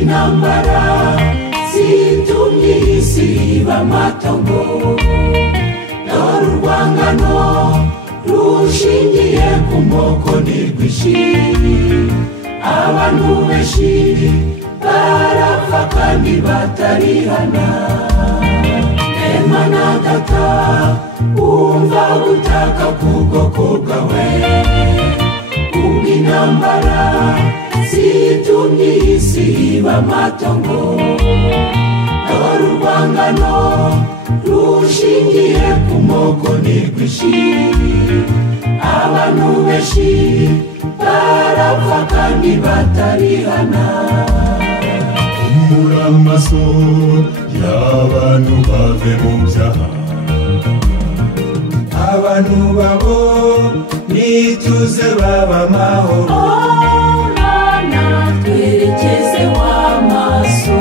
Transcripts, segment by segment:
intambara zitumye isi iba amatongo dore urwangano rushingiye ku moko ntirwishi abantu benshi barapfa kandi batarihana Mana data umva gutaka kubwoko bwawe intambara zitumye isi iba amatongo dore urwangano rushingiye ku moko ntirwishi abantu benshi barapfa kandi batarihana Humura amaso y'abantu bave mu byaha abantu babo nituze baba amahoro Mana twerekeze w'amaso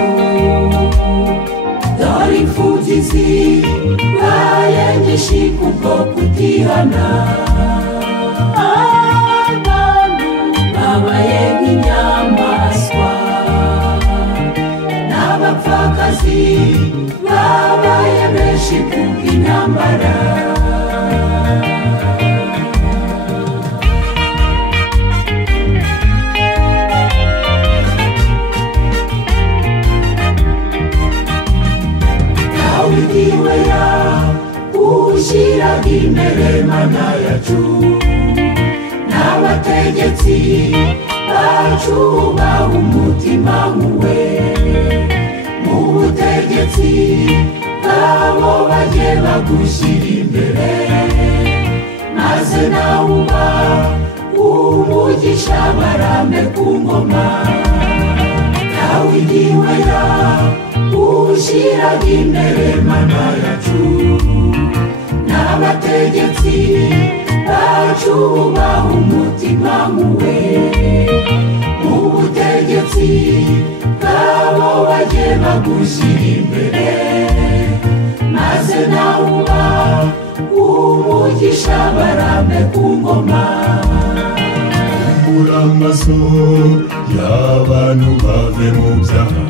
dore imfubyi zibaye nyinshi kubwo kutihana abantu babaye nk'inyamaswa n'abapfakazi babaye benshi kubw'intambara ushyiraga imbere Mana yacu n'abategetsi bacu baha umutima nk'uwe mu butegetsi bwabo bajye bagushyira imbere maze nawe uba umugisha barame ku ngoma Dawidi we ushyiraga imbere Mana yacu n'abategetsi bacu baha umutima nk'uwe mu butegetsi bwabo bajye bagushyira imbere maze nawe uba umugisha barame ku ngoma Humura amaso y'abantu bave mu byaha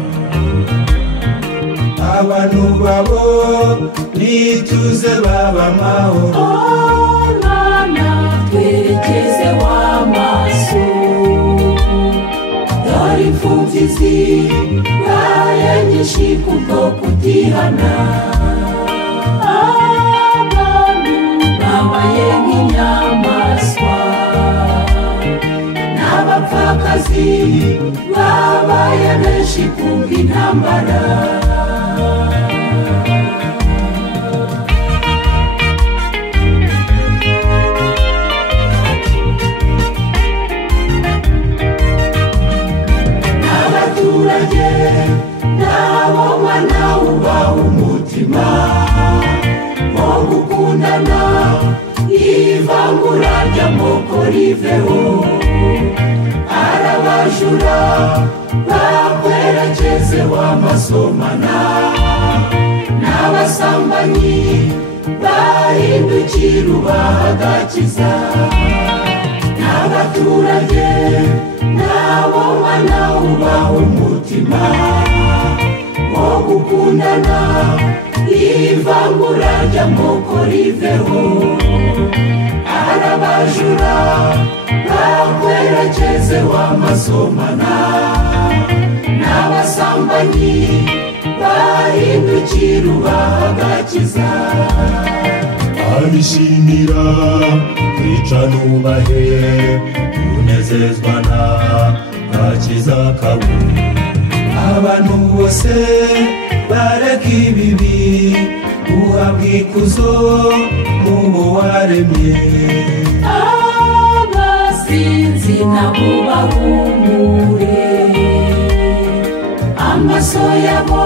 abantu babo nituze baba amahoro Mana twerekeze w'amaso dore imfubyi zibaye nyinshi kubwo kutihana abantu babaye nk'inyamaswa n'abapfakazi babaye benshi kubw'intambara nabo Mana ubaha umutima wo gukundana ivangura ry'amoko riveho arabajura bakwerekeze w'amasomana n'abasambanyi bahindukira ubaha agakiza n'abaturage nabo Mana ubaha umutima wo gukundana ivangura ry'amoko riveho arabajura bakwerekeze w'amasomana n'abasambanyi bahindukira ubaha agakiza abishimira kwica nubahe unezezwa n'agakiza kawe abantu bose bareka ibibi uhabwa ikuzo mu bo waremye abasinzi nabo bahumure amaso yabo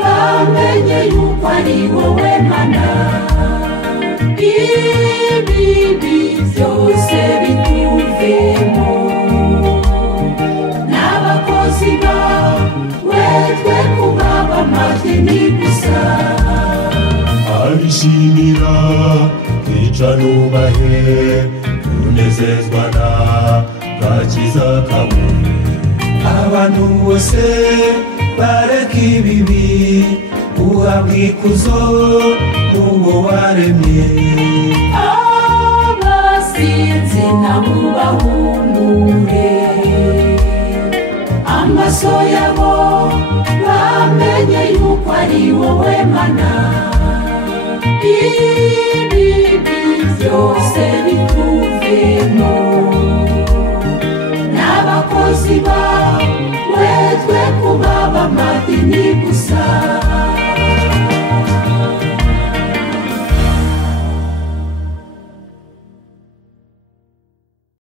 bamenye yuko ari wowe Mana ibibi byose bituvemo n'abakozi bawe twe kubaba amadini gusa abishimira kwica nubahe unezezwa n'agakiza kawe abantu bose bareka ibibi uhabwa ikuzo n'uwo waremye abasinzi namubahumure amaso yabo bamenye yuko ari wowe Mana ibibi byose bituvemo n'abakozi bawe twe kuba abamadini